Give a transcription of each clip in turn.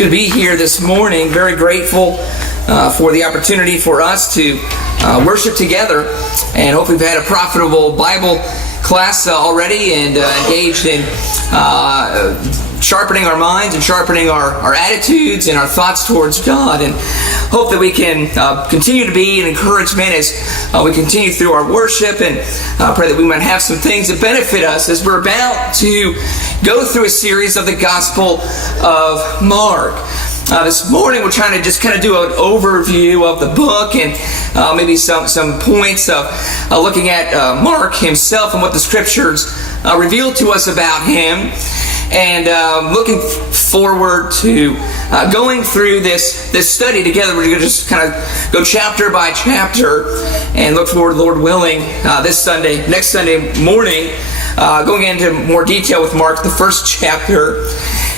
good to be here this morning. Very grateful for the opportunity for us to worship together, and hope we've had a profitable Bible class already and engaged in sharpening our minds and sharpening our attitudes and our thoughts towards God, and hope that we can continue to be an encouragement as we continue through our worship, and pray that we might have some things that benefit us as we're about to go through a series of the Gospel of Mark. This morning we're trying to just kind of do an overview of the book and maybe some points of looking at Mark himself and what the Scriptures reveal to us about him, and looking forward to going through this study together. We're going to just kind of go chapter by chapter and look forward, Lord willing, next Sunday morning, going into more detail with Mark, the first chapter.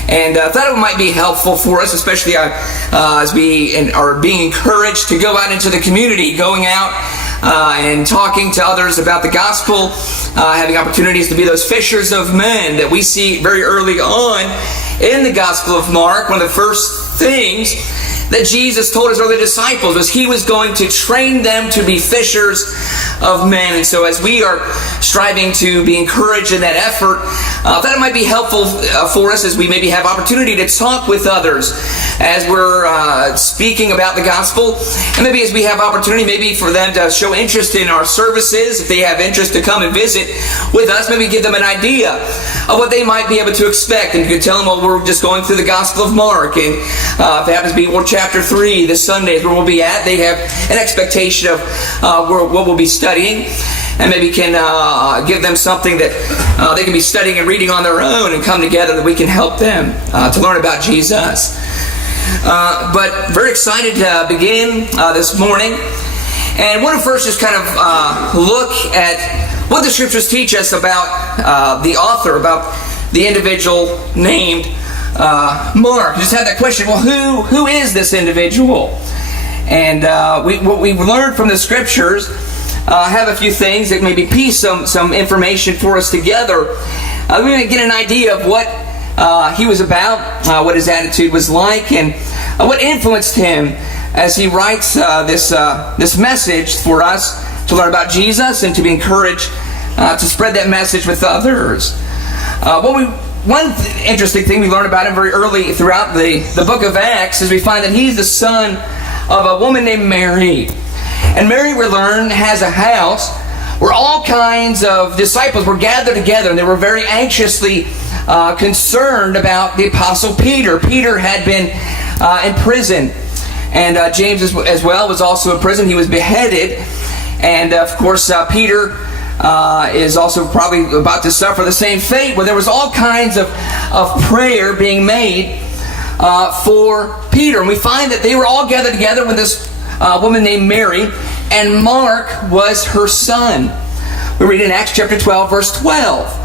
And thought it might be helpful for us, especially as we are being encouraged to go out into the community, going out and talking to others about the gospel, having opportunities to be those fishers of men that we see very early on in the Gospel of Mark. One of the first things that Jesus told his early disciples was he was going to train them to be fishers of men. And so as we are striving to be encouraged in that effort, that it might be helpful for us as we maybe have opportunity to talk with others as we're speaking about the gospel, and maybe as we have opportunity maybe for them to show interest in our services, if they have interest to come and visit with us, maybe give them an idea of what they might be able to expect. And you can tell them, well, we're just going through the Gospel of Mark, and if it happens to be chapter 3 this Sunday is where we'll be at, they have an expectation of what we'll be studying, and maybe can give them something that they can be studying and reading on their own, and come together that we can help them to learn about Jesus. But very excited to begin this morning, and want to first just kind of look at what the Scriptures teach us about the author, about the individual named Mark. Just had that question, well, who is this individual? And what we've learned from the Scriptures have a few things that maybe piece some information for us together. We're going to get an idea of what he was about, what his attitude was like, and what influenced him as he writes this message for us to learn about Jesus and to be encouraged to spread that message with others. One interesting thing we learn about him very early throughout the book of Acts is we find that he's the son of a woman named Mary. And Mary, we learn, has a house where all kinds of disciples were gathered together, and they were very anxiously concerned about the Apostle Peter. Peter had been in prison, and James as well was also in prison. He was beheaded, and of course Peter is also probably about to suffer the same fate, where there was all kinds of prayer being made for Peter. And we find that they were all gathered together with this woman named Mary, and Mark was her son. We read in Acts chapter 12, verse 12.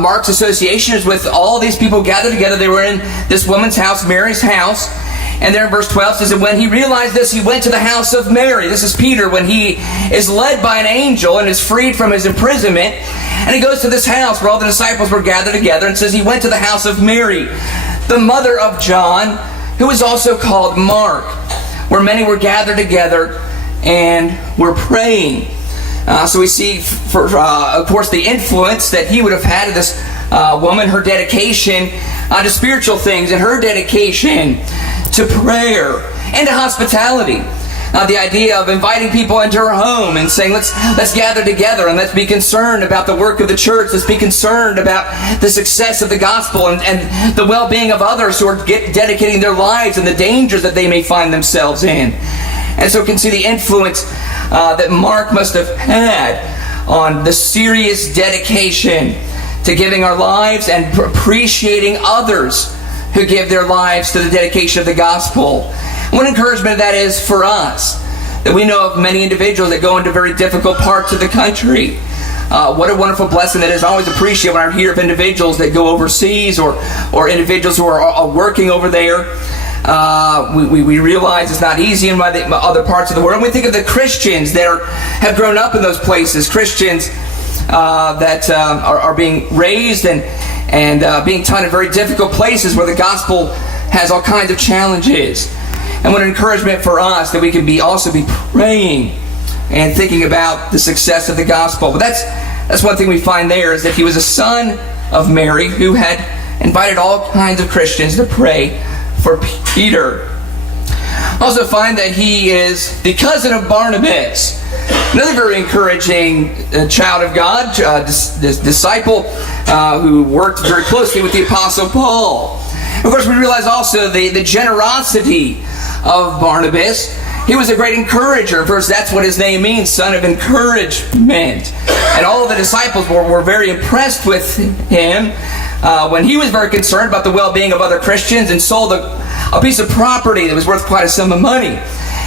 Mark's association is with all these people gathered together. They were in this woman's house, Mary's house. And there in verse 12 says that when he realized this, he went to the house of Mary. This is Peter when he is led by an angel and is freed from his imprisonment. And he goes to this house where all the disciples were gathered together, and says he went to the house of Mary, the mother of John, who is also called Mark, where many were gathered together and were praying. So we see, of course, the influence that he would have had of this woman, her dedication to spiritual things, and her dedication to prayer and to hospitality. The idea of inviting people into her home and saying, let's gather together and let's be concerned about the work of the church. Let's be concerned about the success of the gospel and the well-being of others who are dedicating their lives and the dangers that they may find themselves in. And so we can see the influence that Mark must have had on the serious dedication to giving our lives and appreciating others who give their lives to the dedication of the gospel. What encouragement that is for us, that we know of many individuals that go into very difficult parts of the country. What a wonderful blessing that is. I always appreciate when I hear of individuals that go overseas or individuals who are working over there. We realize it's not easy in other parts of the world. And we think of the Christians that have grown up in those places, Christians that are being raised and being taught in very difficult places where the gospel has all kinds of challenges. And what an encouragement for us that we can also be praying and thinking about the success of the gospel. But that's one thing we find there, is that he was a son of Mary who had invited all kinds of Christians to pray for Peter. Also find that he is the cousin of Barnabas, another very encouraging child of God, disciple who worked very closely with the Apostle Paul. Of course, we realize also the generosity of Barnabas. He was a great encourager. First, that's what his name means, son of encouragement. And all of the disciples were very impressed with him when he was very concerned about the well-being of other Christians and sold a piece of property that was worth quite a sum of money.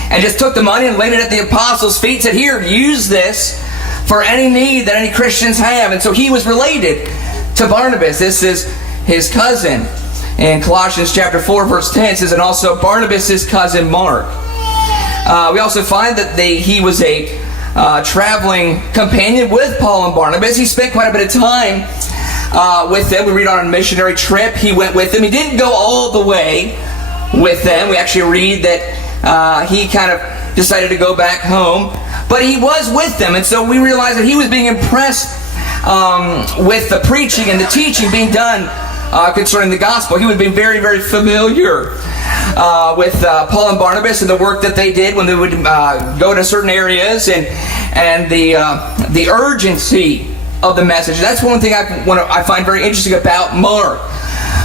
And just took the money and laid it at the apostles' feet, said, "Here, use this for any need that any Christians have." And so he was related to Barnabas. This is his cousin. In Colossians chapter 4, verse 10, it says, "And also Barnabas' his cousin Mark." We also find that he was a traveling companion with Paul and Barnabas. He spent quite a bit of time with them. We read on a missionary trip, he went with them. He didn't go all the way with them. We actually read that he kind of decided to go back home, but he was with them. And so we realize that he was being impressed with the preaching and the teaching being done concerning the gospel. He was being very, very familiar with Paul and Barnabas and the work that they did when they would go to certain areas, and the urgency of the message. That's one thing I find very interesting about Mark.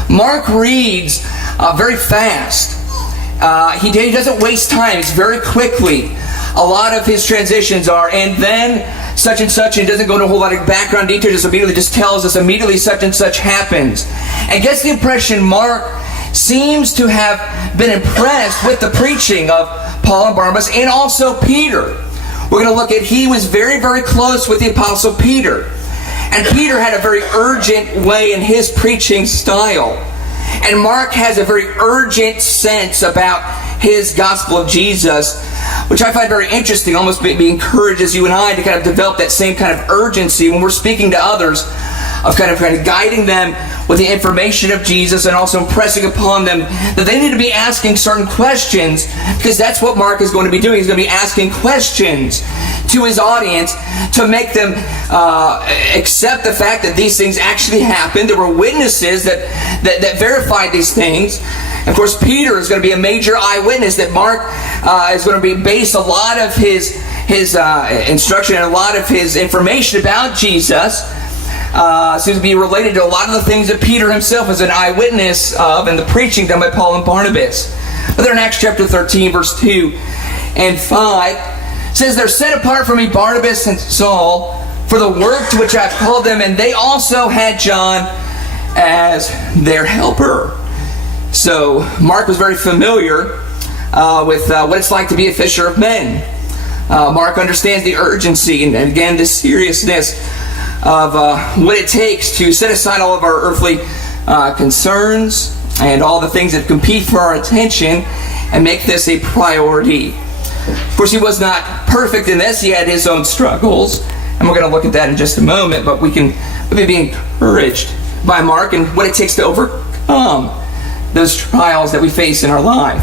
Mark reads very fast. He doesn't waste time. It's very quickly. A lot of his transitions are, and then such and such, and doesn't go into a whole lot of background detail, just tells us immediately such and such happens. And gets the impression Mark seems to have been impressed with the preaching of Paul and Barnabas, and also Peter. We're going to look at, he was very, very close with the Apostle Peter. And Peter had a very urgent way in his preaching style. And Mark has a very urgent sense about his gospel of Jesus, which I find very interesting. Almost be encourages you and I to kind of develop that same kind of urgency when we're speaking to others, of kind of guiding them with the information of Jesus, and also impressing upon them that they need to be asking certain questions, because that's what Mark is going to be doing. He's going to be asking questions to his audience to make them accept the fact that these things actually happened. There were witnesses that verified these things. And of course, Peter is going to be a major eyewitness that Mark is going to be base a lot of his instruction and a lot of his information about Jesus seems to be related to a lot of the things that Peter himself was an eyewitness of in the preaching done by Paul and Barnabas. But there in Acts chapter 13, verse 2 and 5, it says, "They're set apart from me Barnabas and Saul for the work to which I've called them, and they also had John as their helper." So Mark was very familiar with what it's like to be a fisher of men. Mark understands the urgency and again the seriousness of what it takes to set aside all of our earthly concerns and all the things that compete for our attention and make this a priority. Of course, he was not perfect in this. He had his own struggles, and we're going to look at that in just a moment, but we can be encouraged by Mark and what it takes to overcome those trials that we face in our life.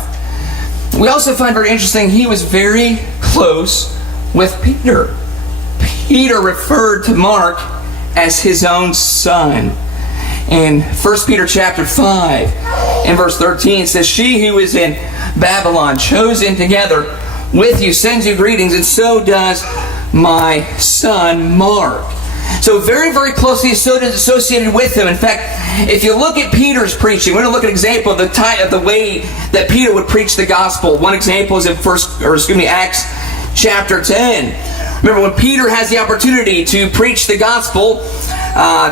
We also find very interesting, he was very close with Peter. Peter referred to Mark as his own son. In 1 Peter chapter 5 and verse 13, it says, "She who is in Babylon, chosen together with you, sends you greetings, and so does my son Mark." So very, very closely associated with him. In fact, if you look at Peter's preaching, we're going to look at an example of the way that Peter would preach the gospel. One example is in Acts chapter 10. Remember when Peter has the opportunity to preach the gospel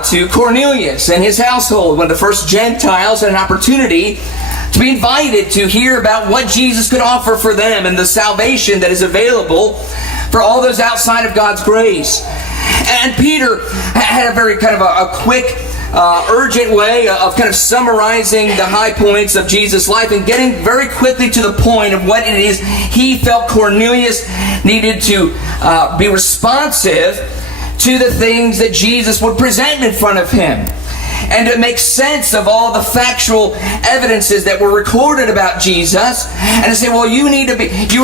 to Cornelius and his household, one of the first Gentiles, had an opportunity to be invited to hear about what Jesus could offer for them and the salvation that is available for all those outside of God's grace. And Peter had a very kind of a quick, urgent way of kind of summarizing the high points of Jesus' life and getting very quickly to the point of what it is he felt Cornelius needed to be responsive to the things that Jesus would present in front of him. and to make sense of all the factual evidences that were recorded about Jesus, and to say, well, you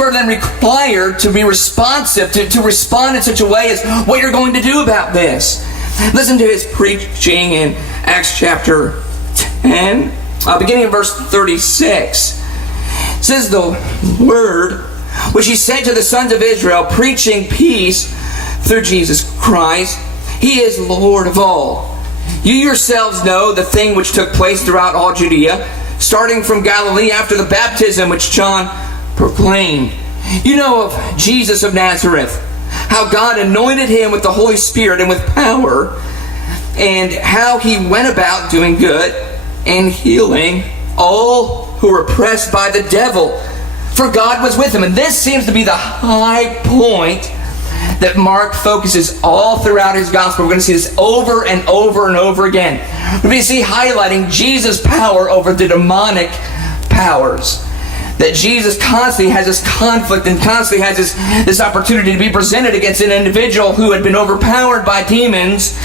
are then required to be responsive, to respond in such a way as what you're going to do about this. Listen to his preaching in Acts chapter 10, beginning in verse 36. It says, the word which he sent to the sons of Israel, preaching peace through Jesus Christ. He is Lord of all. You yourselves know the thing which took place throughout all Judea, starting from Galilee after the baptism which John proclaimed. You know of Jesus of Nazareth, how God anointed him with the Holy Spirit and with power, and how he went about doing good and healing all who were oppressed by the devil, for God was with him. And this seems to be the high point that Mark focuses all throughout his gospel. We're going to see this over and over and over again. We're going to see highlighting Jesus' power over the demonic powers. That Jesus constantly has this conflict and constantly has this opportunity to be presented against an individual who had been overpowered by demons,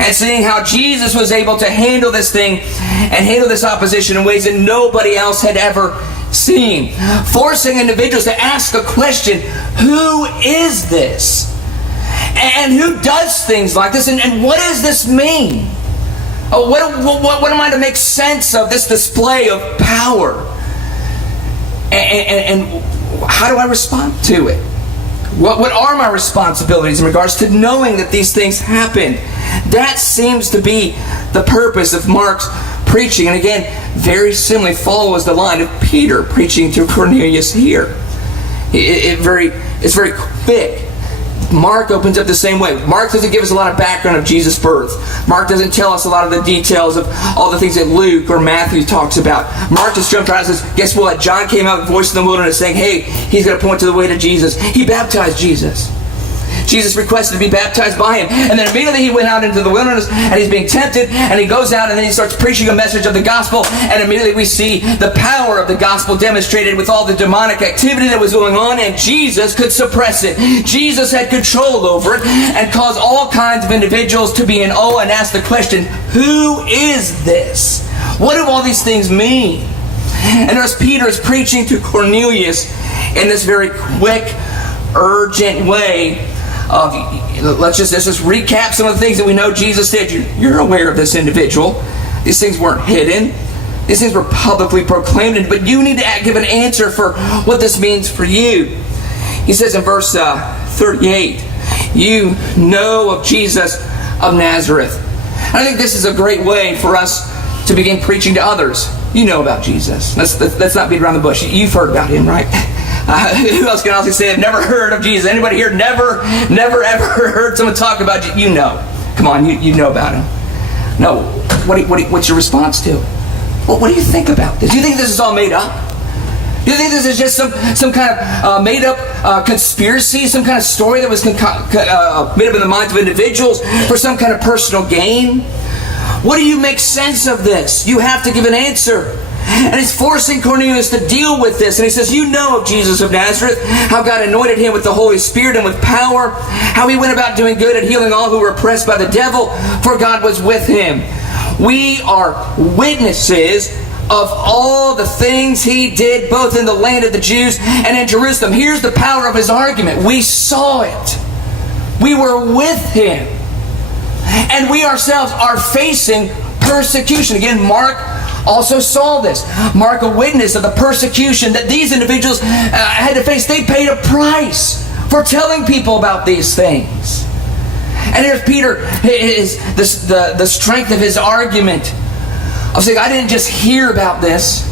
and seeing how Jesus was able to handle this thing and handle this opposition in ways that nobody else had ever seen. Forcing individuals to ask a question, who is this? And who does things like this? And what does this mean? What am I to make sense of this display of power? And how do I respond to it? What are my responsibilities in regards to knowing that these things happen? That seems to be the purpose of Mark's preaching. And again, very similarly follows the line of Peter preaching to Cornelius here. It's very quick. Mark opens up the same way. Mark doesn't give us a lot of background of Jesus' birth. Mark doesn't tell us a lot of the details of all the things that Luke or Matthew talks about. Mark just jumps out and says, guess what? John came out with a voice in the wilderness saying, hey, he's going to point to the way to Jesus. He baptized Jesus. Jesus requested to be baptized by him. And then immediately he went out into the wilderness and he's being tempted, and he goes out and then he starts preaching a message of the gospel, and immediately we see the power of the gospel demonstrated with all the demonic activity that was going on, and Jesus could suppress it. Jesus had control over it and caused all kinds of individuals to be in awe and ask the question, who is this? What do all these things mean? And as Peter is preaching to Cornelius in this very quick, urgent way, let's just recap some of the things that we know Jesus did. You're aware of this individual. These things weren't hidden. These things were publicly proclaimed, but you need to give an answer for what this means for you. He says in verse 38, you know of Jesus of Nazareth. I think this is a great way for us to begin preaching to others. You know about Jesus. Let's not beat around the bush. You've heard about him, right? Who else can honestly say I've never heard of Jesus? Anybody here never ever heard someone talk about Jesus? You know. Come on, you know about him. No. What's your response to it? Well, what do you think about this? Do you think this is all made up? Do you think this is just some kind of made up conspiracy, some kind of story that was made up in the minds of individuals for some kind of personal gain? What do you make sense of this? You have to give an answer. And he's forcing Cornelius to deal with this. And he says, you know of Jesus of Nazareth, how God anointed him with the Holy Spirit and with power, how he went about doing good and healing all who were oppressed by the devil, for God was with him. We are witnesses of all the things he did, both in the land of the Jews and in Jerusalem. Here's the power of his argument. We saw it. We were with him. And we ourselves are facing persecution. Again, Mark also saw this. Mark, a witness of the persecution that these individuals had to face. They paid a price for telling people about these things. And here's Peter, the strength of his argument. I was saying, I didn't just hear about this.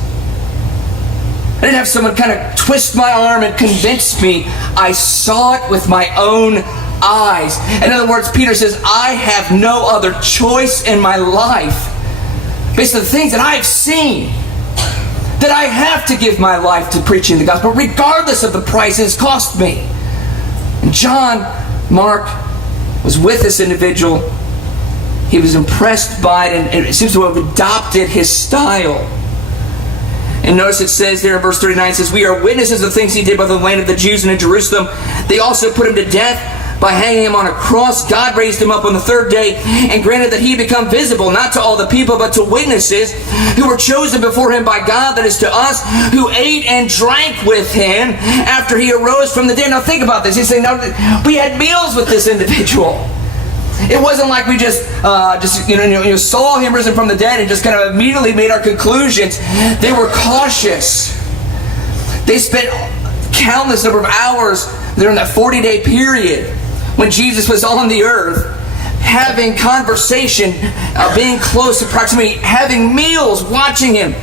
I didn't have someone kind of twist my arm and convince me. I saw it with my own eyes. In other words, Peter says, I have no other choice in my life, based on the things that I've seen, that I have to give my life to preaching the gospel, regardless of the price it's cost me. And Mark was with this individual. He was impressed by it, and it seems to have adopted his style. And notice it says there in verse 39, it says, we are witnesses of the things he did both in the land of the Jews and in Jerusalem. They also put him to death, by hanging him on a cross. God raised him up on the third day and granted that he become visible, not to all the people, but to witnesses who were chosen before him by God, that is to us, who ate and drank with him after he arose from the dead. Now think about this. He's saying, now, we had meals with this individual. It wasn't like we just saw him risen from the dead and just kind of immediately made our conclusions. They were cautious. They spent countless number of hours during that 40-day period when Jesus was on the earth, having conversation, being close to proximity, having meals, watching him.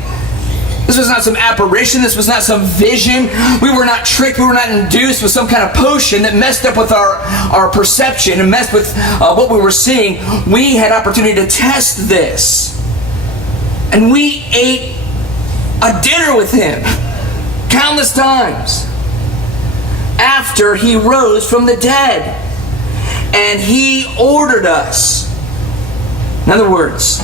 This was not some apparition. This was not some vision. We were not tricked. We were not induced with some kind of potion that messed up with our perception and messed with what we were seeing. We had opportunity to test this. And we ate a dinner with him countless times after he rose from the dead. And he ordered us. In other words,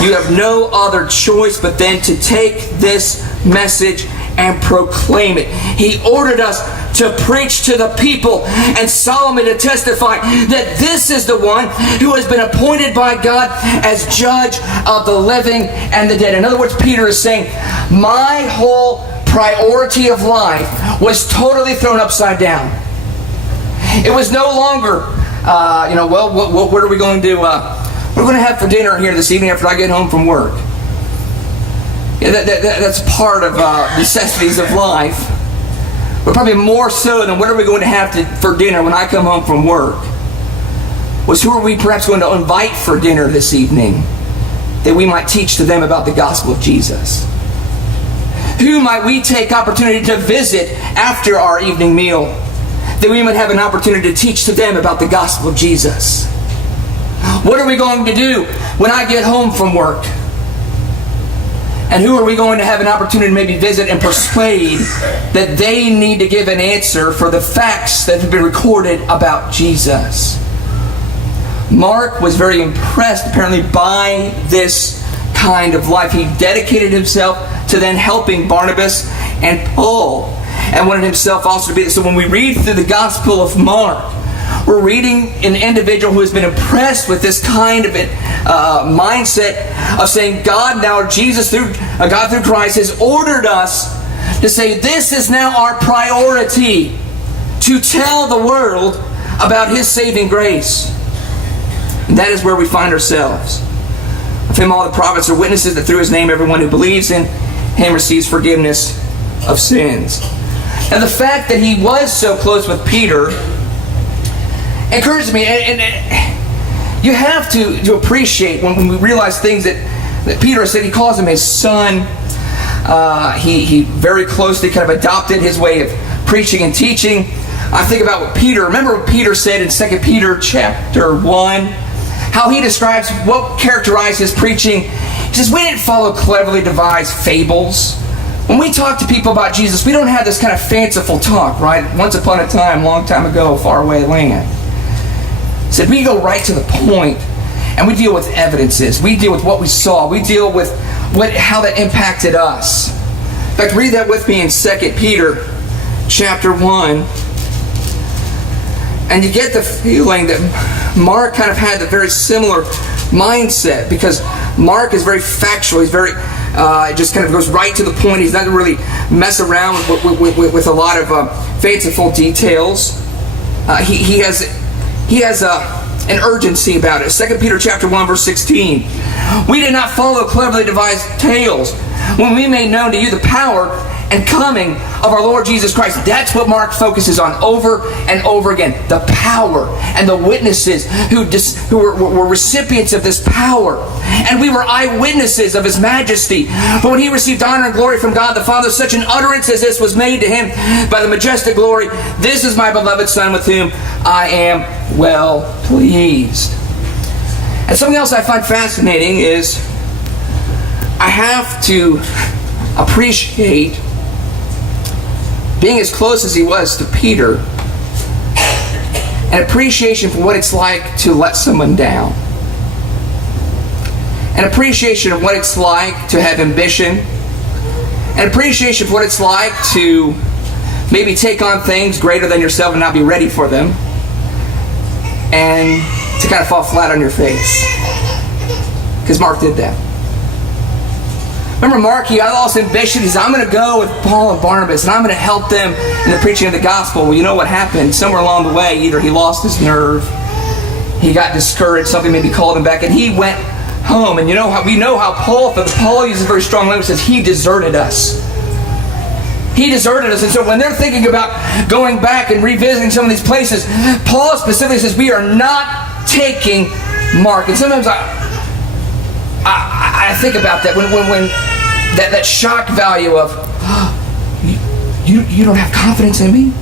you have no other choice but then to take this message and proclaim it. He ordered us to preach to the people and solemnly to testify that this is the one who has been appointed by God as judge of the living and the dead. In other words, Peter is saying, my whole priority of life was totally thrown upside down. It was no longer, what are we going to do? We're going to have for dinner here this evening after I get home from work. Yeah, that's part of necessities of life. But probably more so than what are we going to have for dinner when I come home from work was who are we perhaps going to invite for dinner this evening that we might teach to them about the gospel of Jesus? Who might we take opportunity to visit after our evening meal that we might have an opportunity to teach to them about the gospel of Jesus? What are we going to do when I get home from work? And who are we going to have an opportunity to maybe visit and persuade that they need to give an answer for the facts that have been recorded about Jesus? Mark was very impressed apparently by this kind of life. He dedicated himself to then helping Barnabas and Paul and wanted himself also to be there. So when we read through the Gospel of Mark, we're reading an individual who has been impressed with this kind of mindset of saying God through Christ has ordered us to say this is now our priority, to tell the world about His saving grace. And that is where we find ourselves. Of Him all the prophets are witnesses that through His name everyone who believes in Him receives forgiveness of sins. Now the fact that he was so close with Peter encourages me, and you have to appreciate when we realize things that Peter said. He calls him his son. He very closely kind of adopted his way of preaching and teaching. I think about what Peter, remember what Peter said in 2 Peter chapter 1, how he describes what characterized his preaching. He says, we didn't follow cleverly devised fables. When we talk to people about Jesus, we don't have this kind of fanciful talk, right? Once upon a time, long time ago, far away land. He said, we go right to the point, and we deal with evidences. We deal with what we saw. We deal with how that impacted us. In fact, read that with me in 2 Peter chapter 1. And you get the feeling that Mark kind of had a very similar mindset, because Mark is very factual. He's very, just kind of goes right to the point. He's not really mess around with a lot of fanciful details. He has an urgency about it. 2 Peter chapter 1, verse 16. We did not follow cleverly devised tales when we made known to you the power and coming of our Lord Jesus Christ. That's what Mark focuses on over and over again. The power and the witnesses who were recipients of this power. And we were eyewitnesses of His majesty. But when He received honor and glory from God the Father, such an utterance as this was made to Him by the majestic glory. This is my beloved Son with whom I am well pleased. And something else I find fascinating is I have to appreciate being as close as he was to Peter, an appreciation for what it's like to let someone down, an appreciation of what it's like to have ambition, an appreciation for what it's like to maybe take on things greater than yourself and not be ready for them, and to kind of fall flat on your face. Because Mark did that. Remember Mark, he lost ambition. He said, I'm going to go with Paul and Barnabas, and I'm going to help them in the preaching of the gospel. Well, you know what happened? Somewhere along the way, either he lost his nerve, he got discouraged, something maybe called him back, and he went home. And we know how Paul uses very strong language, says he deserted us. He deserted us. And so when they're thinking about going back and revisiting some of these places, Paul specifically says, we are not taking Mark. And sometimes I think about that when that shock value of, you don't have confidence in me?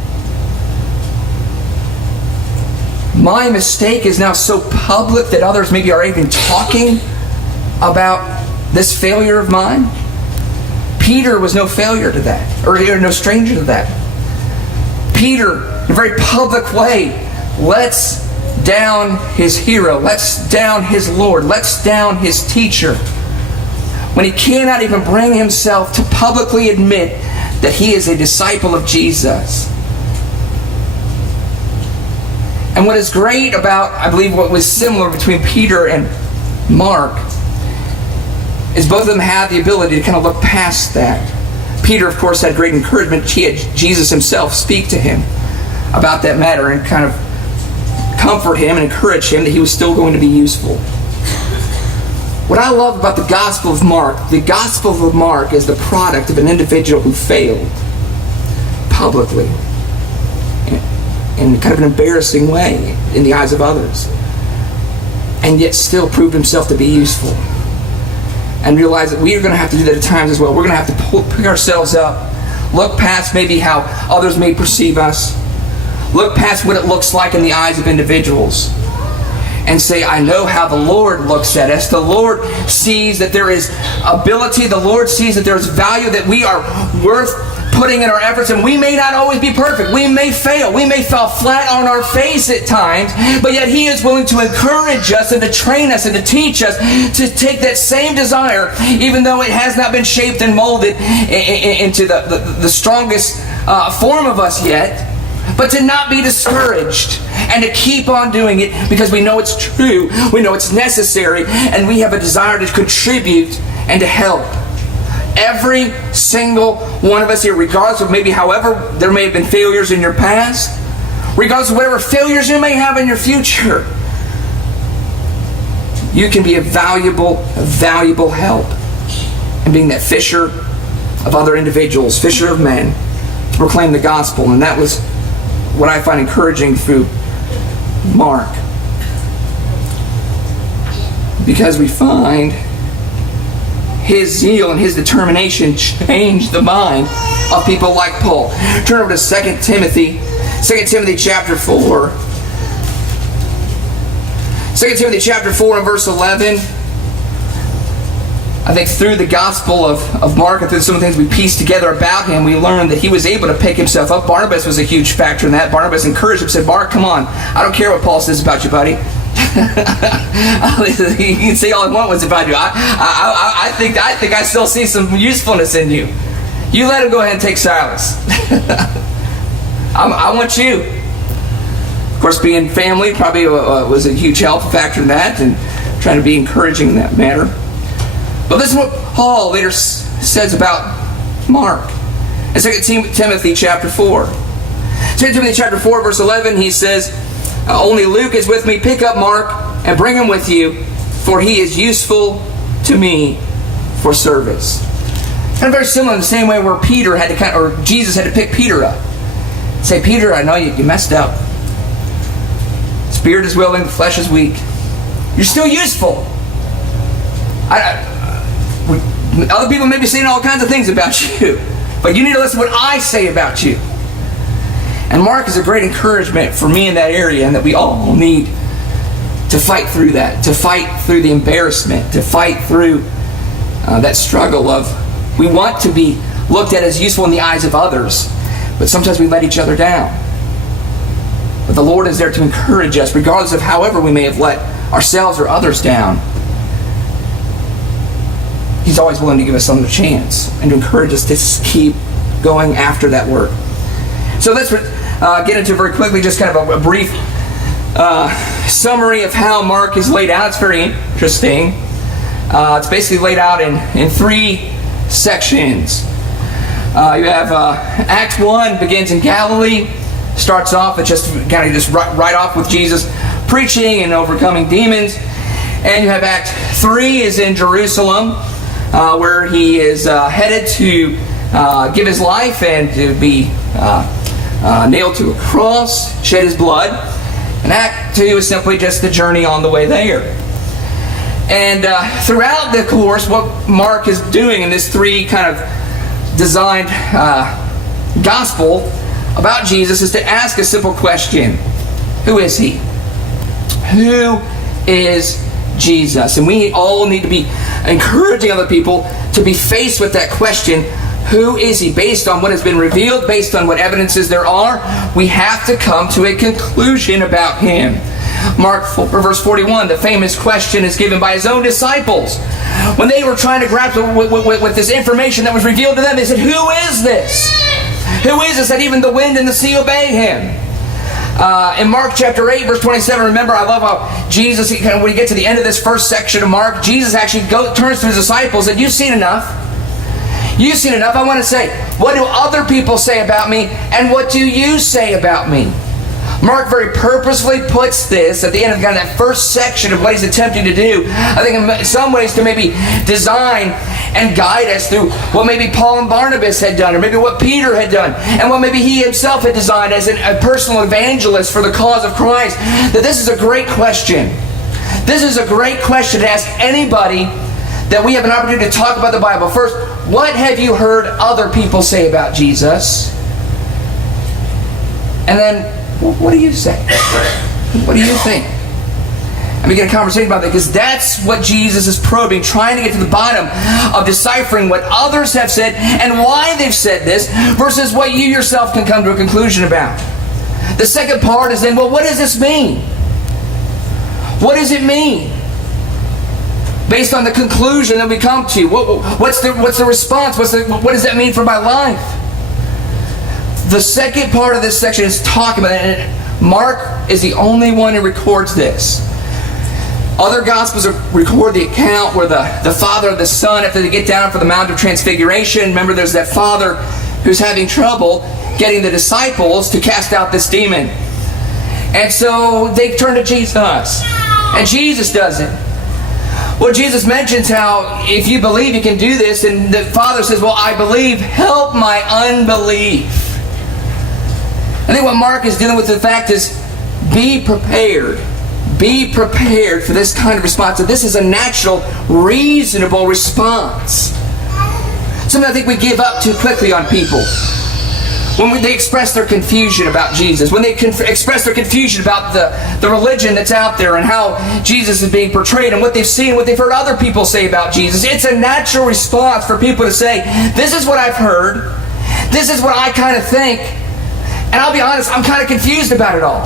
My mistake is now so public that others maybe are even talking about this failure of mine. Peter was no failure to that, or no stranger to that. Peter, in a very public way, lets down his hero, lets down his Lord, lets down his teacher, when he cannot even bring himself to publicly admit that he is a disciple of Jesus. And what is great about, I believe, what was similar between Peter and Mark is both of them had the ability to kind of look past that. Peter, of course, had great encouragement. He had Jesus himself speak to him about that matter and kind of comfort him and encourage him that he was still going to be useful. What I love about the Gospel of Mark is the product of an individual who failed publicly in kind of an embarrassing way in the eyes of others, and yet still proved himself to be useful. And realize that we are going to have to do that at times as well. We're going to have to pick ourselves up, look past maybe how others may perceive us, look past what it looks like in the eyes of individuals, and say, I know how the Lord looks at us. The Lord sees that there is ability. The Lord sees that there is value, that we are worth putting in our efforts, and we may not always be perfect. We may fail. We may fall flat on our face at times, but yet He is willing to encourage us and to train us and to teach us to take that same desire, even though it has not been shaped and molded into the strongest form of us yet, but to not be discouraged and to keep on doing it because we know it's true, we know it's necessary, and we have a desire to contribute and to help. Every single one of us here, regardless of maybe however there may have been failures in your past, regardless of whatever failures you may have in your future, you can be a valuable help in being that fisher of other individuals, fisher of men, to proclaim the gospel. And that was what I find encouraging through Mark, because we find his zeal and his determination changed the mind of people like Paul. Turn over to 2 Timothy chapter 4. 2 Timothy chapter 4 and verse 11. I think through the gospel of Mark and through some of the things we pieced together about him, we learned that he was able to pick himself up. Barnabas was a huge factor in that. Barnabas encouraged him, said, Mark, come on. I don't care what Paul says about you, buddy. You can say all I want was about you. I think I still see some usefulness in you. You let him go ahead and take Silas. I want you. Of course, being family probably was a huge help factor in that, and trying to be encouraging in that matter. But this is what Paul later says about Mark. In 2 Timothy chapter 4. 2 Timothy chapter 4 verse 11, he says, only Luke is with me. Pick up Mark and bring him with you, for he is useful to me for service. Kind of very similar in the same way where Peter had to or Jesus had to pick Peter up. Say, Peter, I know you messed up. Spirit is willing, the flesh is weak. You're still useful. Other people may be saying all kinds of things about you, but you need to listen to what I say about you. And Mark is a great encouragement for me in that area, and that we all need to fight through that, to fight through the embarrassment, to fight through that struggle of, we want to be looked at as useful in the eyes of others, but sometimes we let each other down. But the Lord is there to encourage us, regardless of however we may have let ourselves or others down. He's always willing to give us another chance and to encourage us to keep going after that work. So let's get into very quickly just kind of a brief summary of how Mark is laid out. It's very interesting. It's basically laid out in 3 sections. You have Act 1 begins in Galilee. Starts off with just right off with Jesus preaching and overcoming demons. And you have Act 3 is in Jerusalem, where he is headed to give his life and to be nailed to a cross, shed his blood. And Act 2 is simply just the journey on the way there. And throughout the course, what Mark is doing in this 3 kind of designed gospel about Jesus is to ask a simple question. Who is he? Who is Jesus? And we all need to be encouraging other people to be faced with that question. Who is he? Based on what has been revealed, based on what evidences there are, we have to come to a conclusion about him. Mark verse 41, the famous question is given by his own disciples. When they were trying to grapple with this information that was revealed to them, they said, who is this? Who is this that even the wind and the sea obey him? In Mark chapter 8, verse 27, remember, I love how Jesus, when you get to the end of this first section of Mark, Jesus actually turns to his disciples and you've seen enough. You've seen enough. I want to say, what do other people say about me, and what do you say about me? Mark very purposefully puts this at the end of kind of that first section of what he's attempting to do. I think in some ways to maybe design and guide us through what maybe Paul and Barnabas had done, or maybe what Peter had done, and what maybe he himself had designed as a personal evangelist for the cause of Christ. That this is a great question. This is a great question to ask anybody that we have an opportunity to talk about the Bible. First, what have you heard other people say about Jesus? And then, what do you say? What do you think? And begin a conversation about that, because that's what Jesus is probing, trying to get to the bottom of deciphering what others have said and why they've said this versus what you yourself can come to a conclusion about. The second part is then, well, what does this mean? What does it mean? Based on the conclusion that we come to, what's the response? What does that mean for my life? The second part of this section is talking about it, and Mark is the only one who records this. Other Gospels record the account where the Father and the Son, after they get down for the Mount of Transfiguration, remember there's that Father who's having trouble getting the disciples to cast out this demon. And so they turn to Jesus, and Jesus does it. Well, Jesus mentions how if you believe you can do this, and the Father says, well, I believe, help my unbelief. I think what Mark is dealing with the fact is, be prepared. Be prepared for this kind of response. So this is a natural, reasonable response. Something I think we give up too quickly on people. When they express their confusion about Jesus, when they express their confusion about the religion that's out there and how Jesus is being portrayed and what they've seen, what they've heard other people say about Jesus, it's a natural response for people to say, this is what I've heard, this is what I kind of think, and I'll be honest, I'm kind of confused about it all.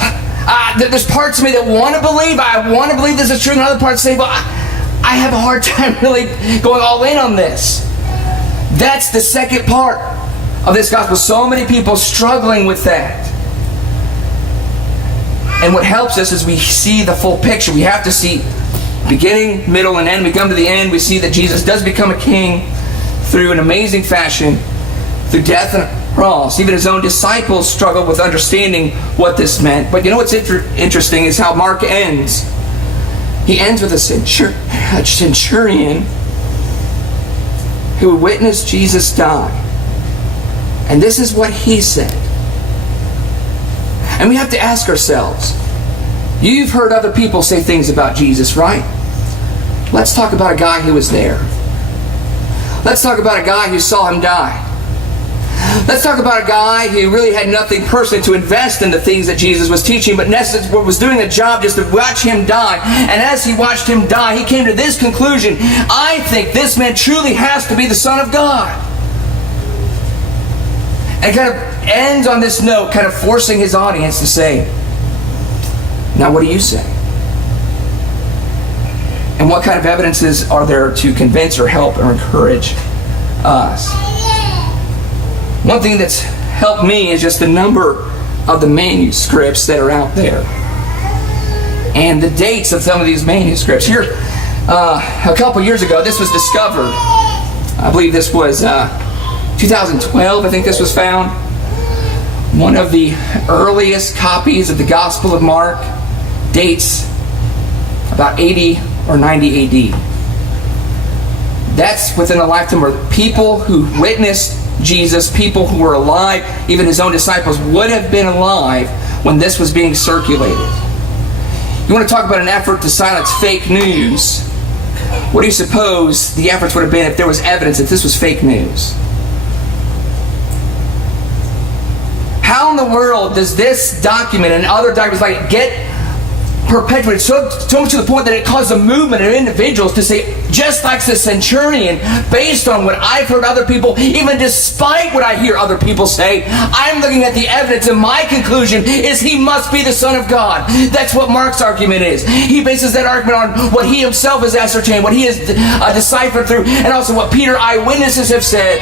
There's parts of me that want to believe, I want to believe this is true, and other parts say, well, I have a hard time really going all in on this. That's the second part of this gospel. So many people struggling with that. And what helps us is we see the full picture. We have to see beginning, middle, and end. We come to the end, we see that Jesus does become a king through an amazing fashion, through death and a cross. Even his own disciples struggled with understanding what this meant. But you know what's interesting is how Mark ends. He ends with a centurion who witnessed Jesus die. And this is what he said. And we have to ask ourselves, you've heard other people say things about Jesus, right? Let's talk about a guy who was there. Let's talk about a guy who saw him die. Let's talk about a guy who really had nothing personally to invest in the things that Jesus was teaching, but in essence was doing a job just to watch him die. And as he watched him die, he came to this conclusion: I think this man truly has to be the Son of God. And kind of ends on this note, kind of forcing his audience to say, now what do you say? And what kind of evidences are there to convince or help or encourage us? One thing that's helped me is just the number of the manuscripts that are out there. and the dates of some of these manuscripts. Here, a couple years ago, this was discovered. I believe this was 2012, I think this was found. One of the earliest copies of the Gospel of Mark dates about 80 or 90 AD. That's within a lifetime where people who witnessed Jesus, people who were alive, even his own disciples, would have been alive when this was being circulated. You want to talk about an effort to silence fake news? What do you suppose the efforts would have been if there was evidence that this was fake news? How in the world does this document and other documents like it get perpetuated so much to the point that it caused a movement of individuals to say, just like the centurion, based on what I've heard other people, even despite what I hear other people say, I'm looking at the evidence and my conclusion is he must be the Son of God. That's what Mark's argument is. He bases that argument on what he himself has ascertained, what he has deciphered through, and also what Peter eyewitnesses have said.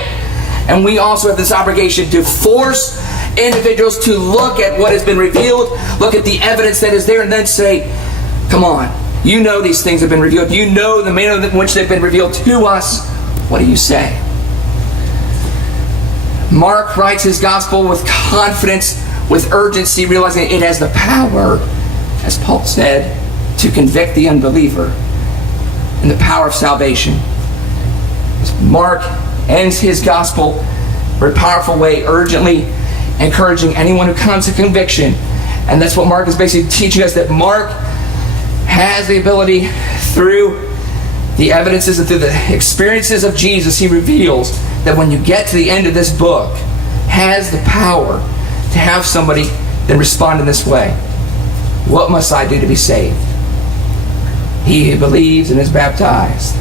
And we also have this obligation to force individuals to look at what has been revealed, look at the evidence that is there, and then say, come on, you know these things have been revealed. You know the manner in which they've been revealed to us. What do you say? Mark writes his gospel with confidence, with urgency, realizing it has the power, as Paul said, to convict the unbeliever, and the power of salvation. Mark ends his gospel in a very powerful way, urgently encouraging anyone who comes to conviction. And that's what Mark is basically teaching us, that Mark has the ability, through the evidences and through the experiences of Jesus, he reveals that when you get to the end of this book, has the power to have somebody then respond in this way. What must I do to be saved? He who believes and is baptized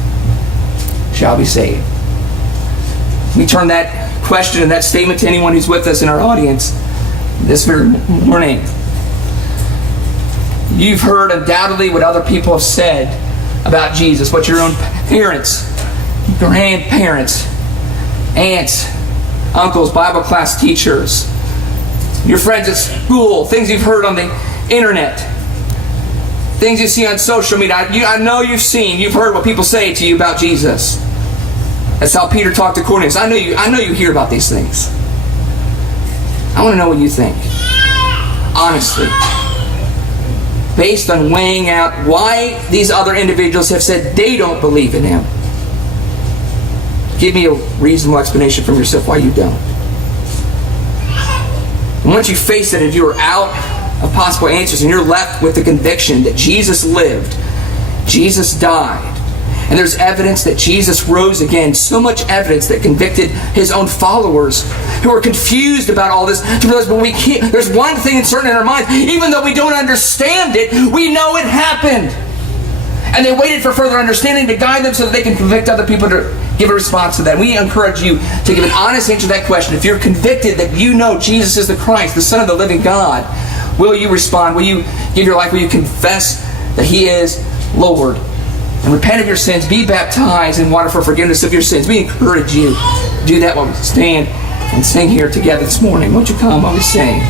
shall be saved. We turn that question and that statement to anyone who's with us in our audience this very morning. You've heard undoubtedly what other people have said about Jesus, what your own parents, grandparents, aunts, uncles, Bible class teachers, your friends at school, things you've heard on the internet, things you see on social media. I know you've heard what people say to you about Jesus. That's how Peter talked to Cornelius. I know you hear about these things. I want to know what you think. Honestly. Based on weighing out why these other individuals have said they don't believe in him. Give me a reasonable explanation from yourself why you don't. And once you face it and you're out of possible answers and you're left with the conviction that Jesus lived, Jesus died, and there's evidence that Jesus rose again. So much evidence that convicted his own followers who are confused about all this to realize, but we can't. There's one thing that's certain in our minds. Even though we don't understand it, we know it happened. And they waited for further understanding to guide them so that they can convict other people to give a response to that. We encourage you to give an honest answer to that question. If you're convicted that you know Jesus is the Christ, the Son of the living God, will you respond? Will you give your life? Will you confess that he is Lord? And repent of your sins, be baptized in water for forgiveness of your sins. We encourage you to do that while we stand and sing here together this morning. Won't you come while we sing?